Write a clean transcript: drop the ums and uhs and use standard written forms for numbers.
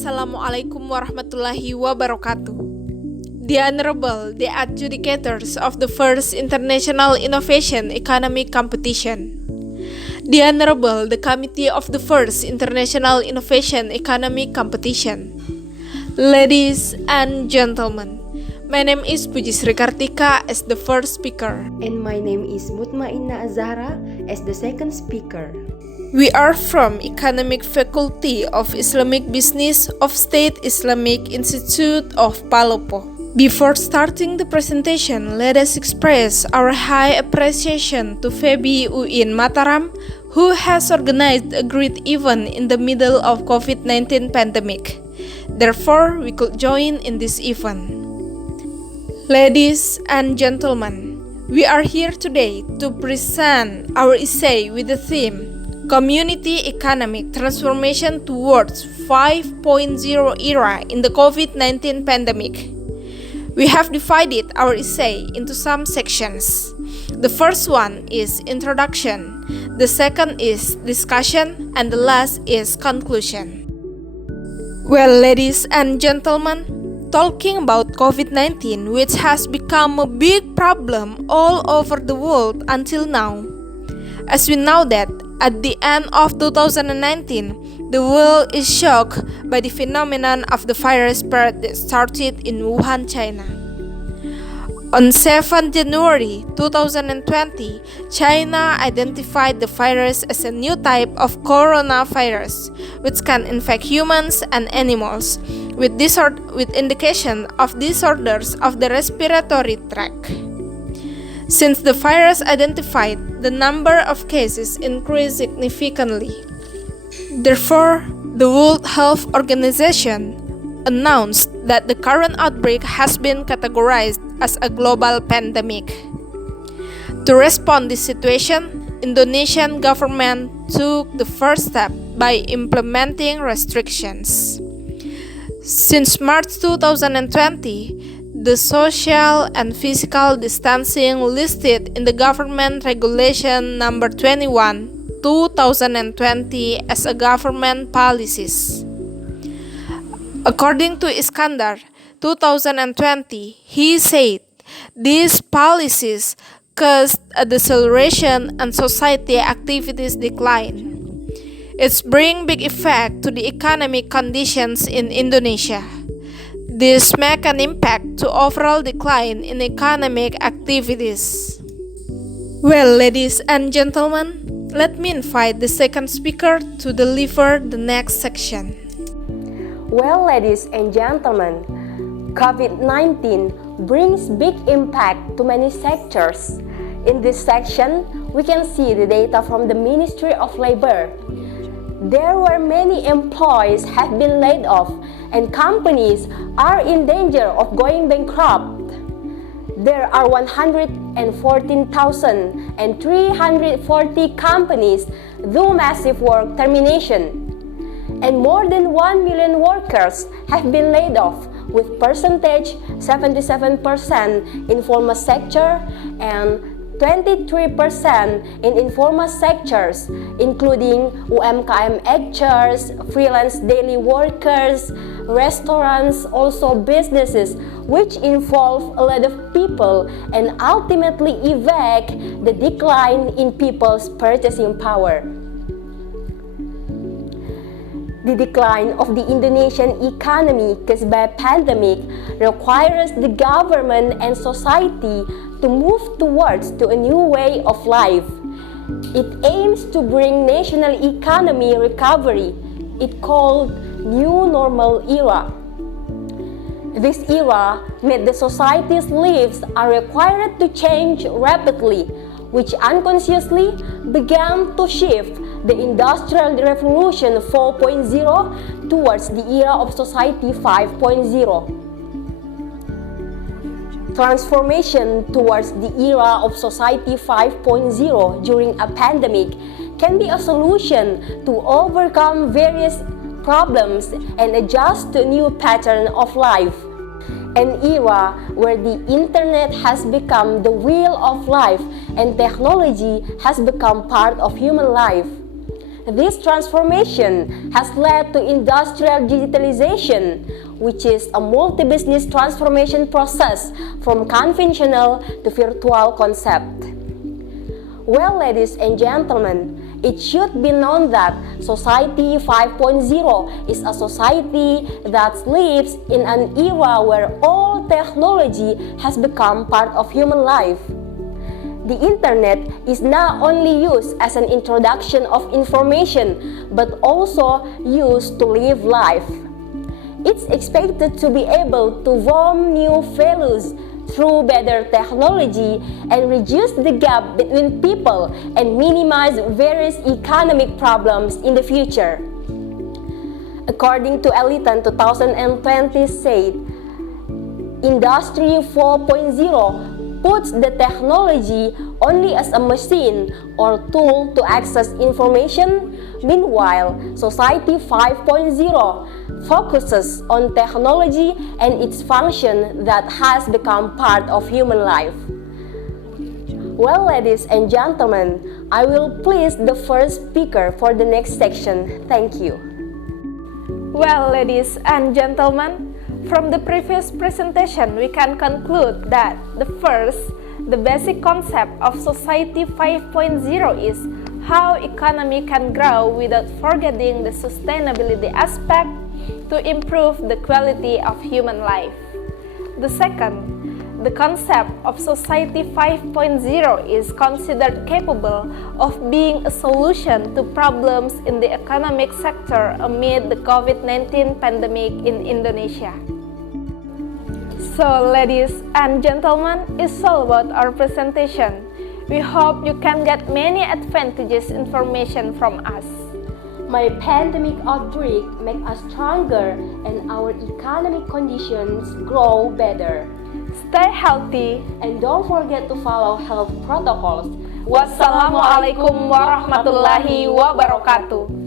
Assalamualaikum warahmatullahi wabarakatuh. The Honorable, the adjudicators of the first International Innovation Economic Competition. The Honorable, the Committee of the first International Innovation Economic Competition. Ladies and gentlemen, my name is Puji Sri Kartika as the first speaker. And my name is Mutmainna Azhara as the second speaker. We are from Economic Faculty of Islamic Business of State Islamic Institute of Palopo. Before starting the presentation, let us express our high appreciation to FEBI UIN Mataram, who has organized a great event in the middle of COVID-19 pandemic. Therefore, we could join in this event. Ladies and gentlemen, we are here today to present our essay with the theme Community Economic Transformation Towards 5.0 Era in the COVID-19 Pandemic. We have divided our essay into some sections. The first one is introduction, the second is discussion, and the last is conclusion. Well, ladies and gentlemen, talking about COVID-19, which has become a big problem all over the world until now. As we know that at the end of 2019, the world is shocked by the phenomenon of the virus spread that started in Wuhan, China. On 7 January 2020, China identified the virus as a new type of coronavirus, which can infect humans and animals with indication of disorders of the respiratory tract. Since the virus identified, the number of cases increased significantly. Therefore, the World Health Organization announced that the current outbreak has been categorized as a global pandemic. To respond to this situation, Indonesian government took the first step by implementing restrictions. Since March 2020, the social and physical distancing listed in the government regulation number 21, 2020 as a government policies. According to Iskandar, 2020, he said these policies caused a deceleration and society activities decline. It's bring big effect to the economic conditions in Indonesia. This make an impact to overall decline in economic activities. Well, ladies and gentlemen, let me invite the second speaker to deliver the next section. Well, ladies and gentlemen, COVID-19 brings big impact to many sectors. In this section, we can see the data from the Ministry of Labor. There were many employees have been laid off and companies are in danger of going bankrupt. There are 114,340 companies do massive work termination. And more than 1 million workers have been laid off with percentage 77% in formal sector and 23% in informal sectors, including UMKM actors, freelance daily workers, restaurants, also businesses, which involve a lot of people and ultimately evict the decline in people's purchasing power. The decline of the Indonesian economy caused by a pandemic requires the government and society to move towards a new way of life. It aims to bring national economy recovery. It's called New Normal Era. This era made the society's lives are required to change rapidly, which unconsciously began to shift the Industrial Revolution 4.0 towards the era of Society 5.0. Transformation towards the era of Society 5.0 during a pandemic can be a solution to overcome various problems and adjust to a new pattern of life. An era where the internet has become the wheel of life and technology has become part of human life. This transformation has led to industrial digitalization, which is a multi-business transformation process from conventional to virtual concept. Well, ladies and gentlemen, it should be known that Society 5.0 is a society that lives in an era where all technology has become part of human life. The internet is not only used as an introduction of information, but also used to live life. It's expected to be able to form new values through better technology and reduce the gap between people and minimize various economic problems in the future. According to Elitan 2020 said, Industry 4.0 puts the technology only as a machine or tool to access information. Meanwhile, Society 5.0 focuses on technology and its function that has become part of human life. Well, ladies and gentlemen, I will please the first speaker for the next section. Thank you. Well, ladies and gentlemen, from the previous presentation, we can conclude that the basic concept of Society 5.0 is how economy can grow without forgetting the sustainability aspect to improve the quality of human life. The second, the concept of Society 5.0 is considered capable of being a solution to problems in the economic sector amid the COVID-19 pandemic in Indonesia. So, ladies and gentlemen, it's all about our presentation. We hope you can get many advantageous information from us. My pandemic outbreak make us stronger and our economic conditions grow better. Stay healthy And don't forget to follow health protocols. Wassalamualaikum warahmatullahi wabarakatuh.